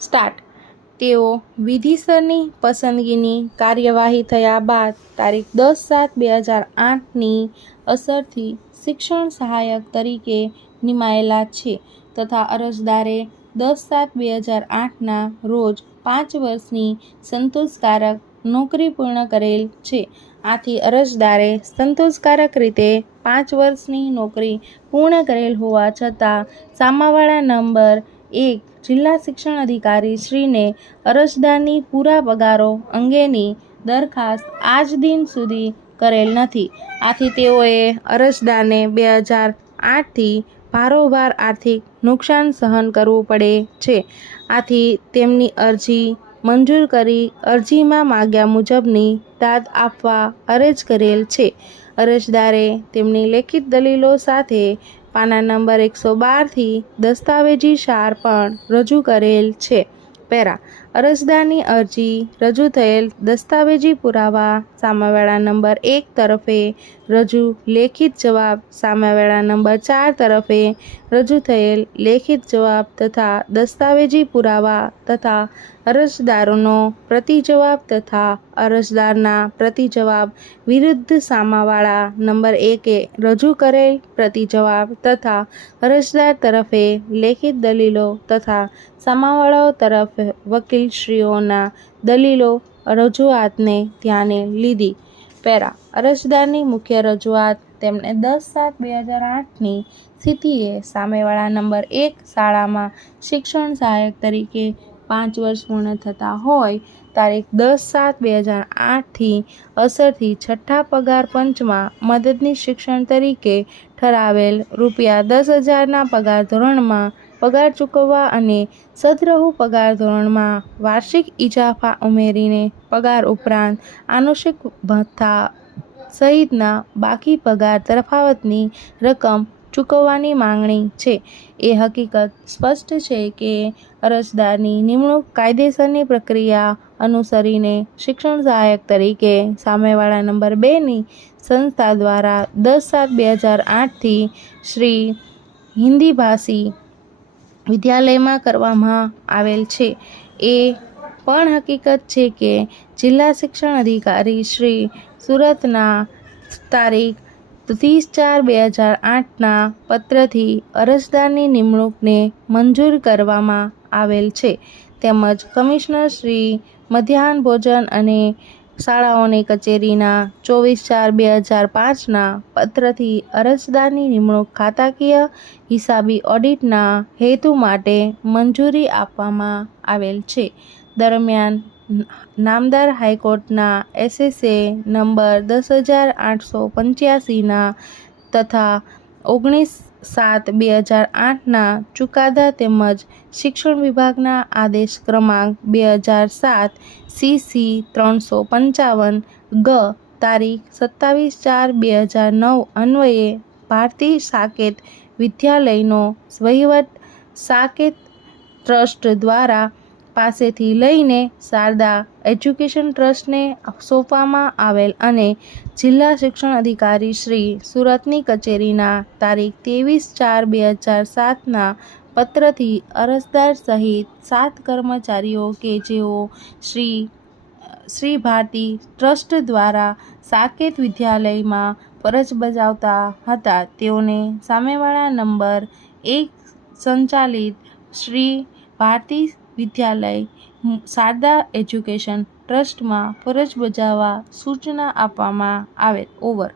Start. તેઓ વિધિસરની પસંદગીની કાર્યવાહી થયા બાદ તારીખ 10/7/2008ની અસરથી શિક્ષણ સહાયક તરીકે નિમાયેલા છે તથા અરજદારે 10/7/2008ના રોજ 5 વર્ષની સંતોષકારક નોકરી પૂર્ણ કરેલ છે. આથી અરજદારે સંતોષકારક રીતે 5 વર્ષની નોકરી પૂર્ણ કરેલ હોવા છતાં સામાવાળા નંબર 1 જિલ્લા શિક્ષણ અધિકારી શ્રીને અરજદારની પૂરા પગારો અંગેની દરખાસ્ત આજ દિન સુધી કરેલ નથી. આથી તેઓએ અરજદારને 2008થી ભારોભાર આર્થિક નુકસાન સહન કરવું પડે છે. આથી તેમની અરજી મંજૂર કરી અરજીમાં માગ્યા મુજબની દાદ આપવા અરજ કરેલ છે. અરજદારે તેમની લેખિત દલીલો સાથે પાના નંબર 112થી દસ્તાવેજી સાર પણ રજૂ કરેલ છે. પેરા. અરજદારની અરજી રજૂ થયેલ દસ્તાવેજી પુરાવા સામેવાળા નંબર 1 તરફે રજૂ લેખિત જવાબ સામેવાળા નંબર 4 તરફે રજૂ થયેલ લેખિત જવાબ તથા દસ્તાવેજી પુરાવા તથા અરજદારનો પ્રતિ જવાબ તથા અરજદારના પ્રતિ જવાબ વિરુદ્ધ સામાવાળા નંબર 1એ રજૂ કરેલ પ્રતિ જવાબ તથા અરજદાર તરફે લેખિત દલીલો તથા સામાવાળાઓ તરફ વકીલશ્રીઓના દલીલો રજૂઆતને ધ્યાને લીધી. પેરા. અરજદારની મુખ્ય રજૂઆત તેમને 10/7/2008ની સ્થિતિએ સામેવાળા નંબર 1 શાળામાં શિક્ષણ સહાયક તરીકે 5 વર્ષ પૂર્ણ થતા હોય તારીખ 10/7/2008થી અસરથી છઠ્ઠા પગાર પંચમાં મદદનીશ શિક્ષણ તરીકે ઠરાવેલ રૂ10,000ના પગાર ધોરણમાં પગાર ચૂકવવા અને સદ્રહુ પગાર ધોરણમાં વાર્ષિક ઇજાફા ઉમેરીને પગાર ઉપરાંત આનુષંગિક ભથ્થા સહિતના બાકી પગાર તફાવતની રકમ ચૂકવવાની માંગણી છે. એ હકીકત સ્પષ્ટ છે કે અરજદારની નિમણૂક કાયદેસરની પ્રક્રિયા અનુસરીને શિક્ષણ સહાયક તરીકે સામેવાળા નંબર 2ની સંસ્થા દ્વારા 10/7/2008થી શ્રી હિન્દીભાષી વિદ્યાલયમાં કરવામાં આવેલ છે. એ પણ હકીકત છે કે જિલ્લા શિક્ષણ અધિકારી શ્રી સુરતના તારીખ 30/4/2008ના પત્રથી અરજદારની નિમણૂકને મંજૂર કરવામાં આવેલ છે. તેમજ કમિશનર શ્રી મધ્યાહન ભોજન અને શાળાઓની કચેરીના 24/4/2005ના પત્રથી અરજદારની નિમણૂક ખાતાકીય હિસાબી ઓડિટના હેતુ માટે મંજૂરી આપવામાં આવેલ છે. દરમિયાન નામદાર હાઈકોર્ટના એસએસએ નંબર 10,885ના તથા 19/7/2008ના ચુકાદા તેમજ શિક્ષણ વિભાગના આદેશ ક્રમાંક 2007 CC 355 ગ તારીખ 27/4/2009 અન્વયે ભારતી સાકેત વિદ્યાલયનો વહીવટ સાકેત ટ્રસ્ટ દ્વારા પાસેથી લઈને શારદા એજ્યુકેશન ટ્રસ્ટને સોંપવામાં આવેલ અને જિલ્લા શિક્ષણ અધિકારી શ્રી સુરતની કચેરીના તારીખ 23/4/2007ના પત્રથી અરજદાર સહિત 7 કર્મચારીઓ કે જેઓ શ્રી ભારતી ટ્રસ્ટ દ્વારા સાકેત વિદ્યાલયમાં ફરજ બજાવતા હતા તેઓને સામેવાળા નંબર 1 સંચાલિત શ્રી ભારતી વિદ્યાલય શારદા એજ્યુકેશન ટ્રસ્ટમાં ફરજ બજાવવા સૂચના આપવામાં આવેલ. ઓવર.